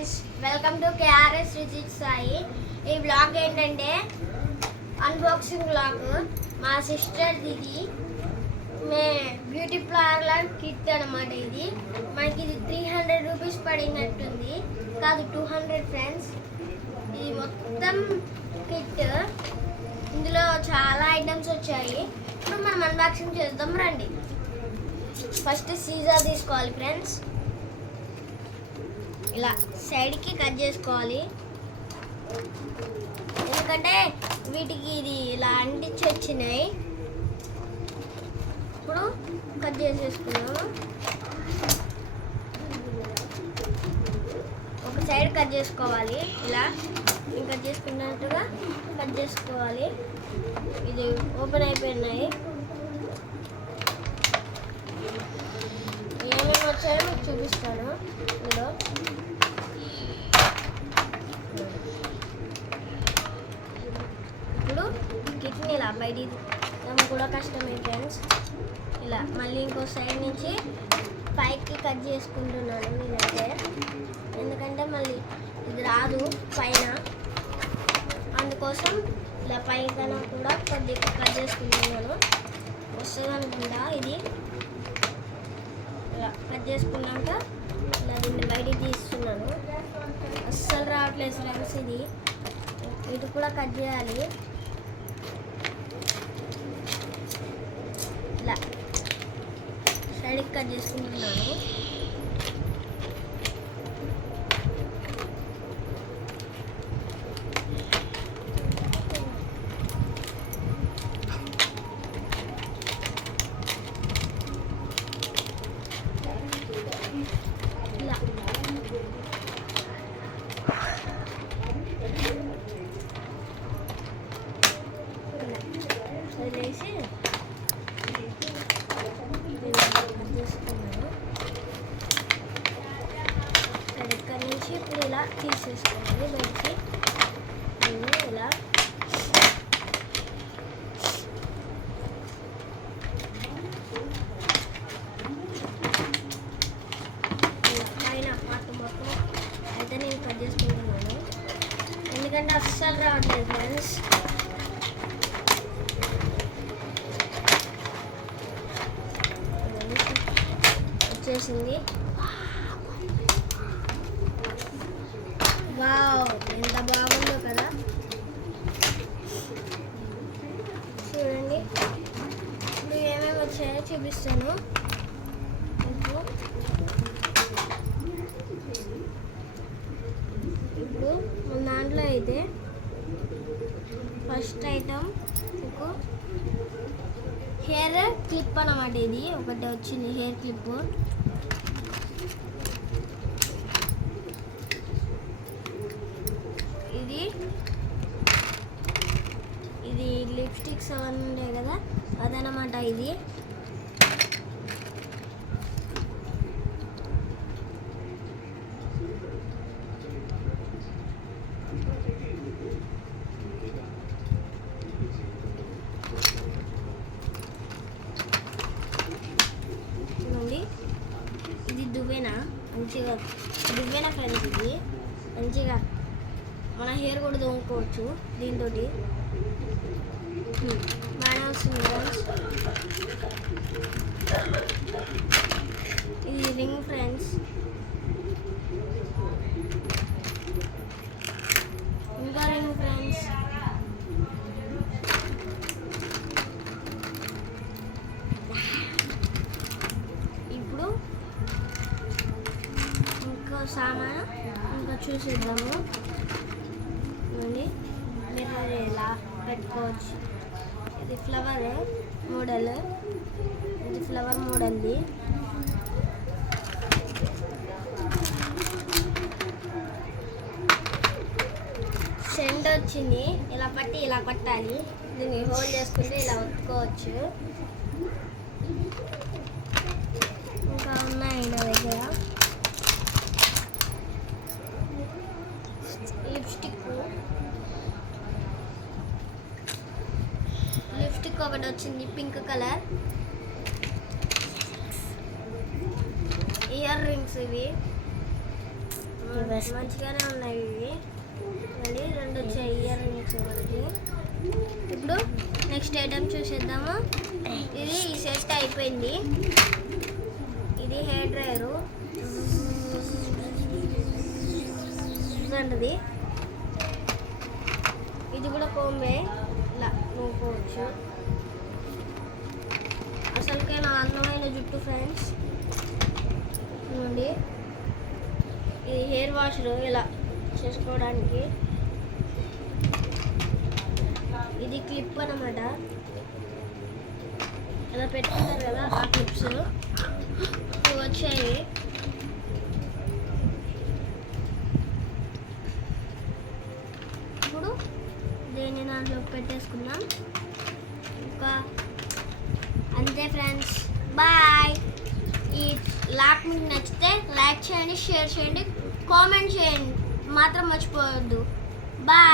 Friends, welcome to KRs visit Sai. ఈ blog ఏంటంటే unboxing blog. మా సిస్టర్ ఇది బ్యూటీ పార్లర్ కిట్ అనమాట. ఇది మనకి 300 రూపీస్ పడినట్టుంది, కాదు 200 ఫ్రెండ్స్. ఇది మొత్తం కిట్, ఇందులో చాలా ఐటమ్స్ వచ్చాయి. ఇప్పుడు మనం అన్బాక్సింగ్ చేద్దాం రండి. ఫస్ట్ సీజర్ తీసుకోవాలి ఫ్రెండ్స్. ఇలా సైడ్కి కట్ చేసుకోవాలి, ఎందుకంటే వీటికి ఇది ఇలా అంటించి వచ్చినాయి. ఇప్పుడు కట్ చేసేసుకున్నాము. ఒక సైడ్ కట్ చేసుకోవాలి, ఇలా నేను కట్ చేసుకున్నట్టుగా కట్ చేసుకోవాలి. ఇది ఓపెన్ అయిపోయినాయి. ఏమేమి వచ్చాయో మీకు చూపిస్తాను. ఇందులో ఇప్పుడు కిట్ని ఇలా బయటికి కూడా కష్టమే ఫ్రెండ్స్. ఇలా మళ్ళీ ఇంకో సైడ్ నుంచి పైకి కట్ చేసుకుంటున్నాను నేనైతే, ఎందుకంటే మళ్ళీ ఇది రాదు పైన, అందుకోసం ఇలా పైన కూడా కట్ చేసుకుంటున్నాను. వస్తుంది అనుకుంటా. ఇది ఇలా కట్ చేసుకున్నాక ఇలా దీన్ని బయటికి తీస్తున్నాను. అస్సలు రావట్లేదు ఫ్రెండ్స్. ఇది కూడా కట్ చేయాలి. ఇలా సైడ్కి కట్ చేసుకుంటున్నాను. వదిలేసి ఇక్కడి నుంచి ఇప్పుడు ఇలా తీసేసుకోవాలి బయటికి. ఇలా పైన పార్ట్ మొత్తం అయితే నేను కట్ చేసుకుంటున్నాను, ఎందుకంటే అస్సలు రావట్లేదు ఫ్రెండ్స్. వచ్చేసింది. వావ్, ఎంత బాగుందో కదా. చూడండి, ఇప్పుడు ఏమేమి వచ్చాయో చూపిస్తాను. ఇప్పుడు మన దాంట్లో అయితే ఫస్ట్ ఐటమ్ మీకు హెయిర్ క్లిప్ అన్నమాట. ఇది ఒకటి వచ్చింది, హెయిర్ క్లిప్. ఇది లిప్స్టిక్స్ అవన్నీ ఉంటాయి కదా, అదనమాట. ఇది ఇది దువ్వెన, మంచిగా దువ్వెన ఫ్రెండ్స్. ఇది మంచిగా మన హెయిర్ కూడా తోముకోవచ్చు దీంతో. బాగా వస్తుంది ఫ్రెండ్స్. ఇది రింగ్ ఫ్రెండ్స్. ఇంకా రింగ్ ఫ్రెండ్స్. ఇప్పుడు ఇంకో సామాను ఇంకా చూసేద్దాము. మీరు ఎలా పెట్టుకోవచ్చు. ఇది ఫ్లవర్ మోడల్, ఇది ఫ్లవర్ మోడల్ది. సెండ్ వచ్చింది. ఇలా పట్టి ఇలా పట్టాలి, దీన్ని హోల్డ్ చేసుకుంటే ఇలా ఒత్తుకోవచ్చు. ఇంకా ఉన్నాయి నా దగ్గర. లిప్స్టిక్ ఒకటి వచ్చింది, పింక్ కలర్. ఇయర్ రింగ్స్ ఇవి మంచిగానే ఉన్నాయి ఇవి. మళ్ళీ 2 వచ్చాయి ఇయర్ రింగ్స్ మనకి. ఇప్పుడు నెక్స్ట్ ఐటమ్ చూసేద్దాము. ఇది ఈ సెట్ అయిపోయింది. ఇది హెయిర్ డ్రైయరు అంటది. ఇది కూడా కోంబే, ఇలా నూకోవచ్చు. అసలుకే నా అందమైన జుట్టు ఫ్రెండ్స్. చూడండి, ఇది హెయిర్ వాషర్ ఇలా చేసుకోవడానికి. ఇది క్లిప్ అన్నమాట, ఇలా పెట్టుకుంటారు కదా ఆ క్లిప్స్ ఇవి వచ్చాయి. ఇప్పుడు దీన్ని దాంట్లో పెట్టేసుకుందాం. ఇంకా అంతే ఫ్రెండ్స్, బాయ్. ఈ లాక్ మీకు నచ్చితే లైక్ చేయండి, షేర్ చేయండి, కామెంట్ చేయండి మాత్రం మర్చిపోవద్దు. బాయ్.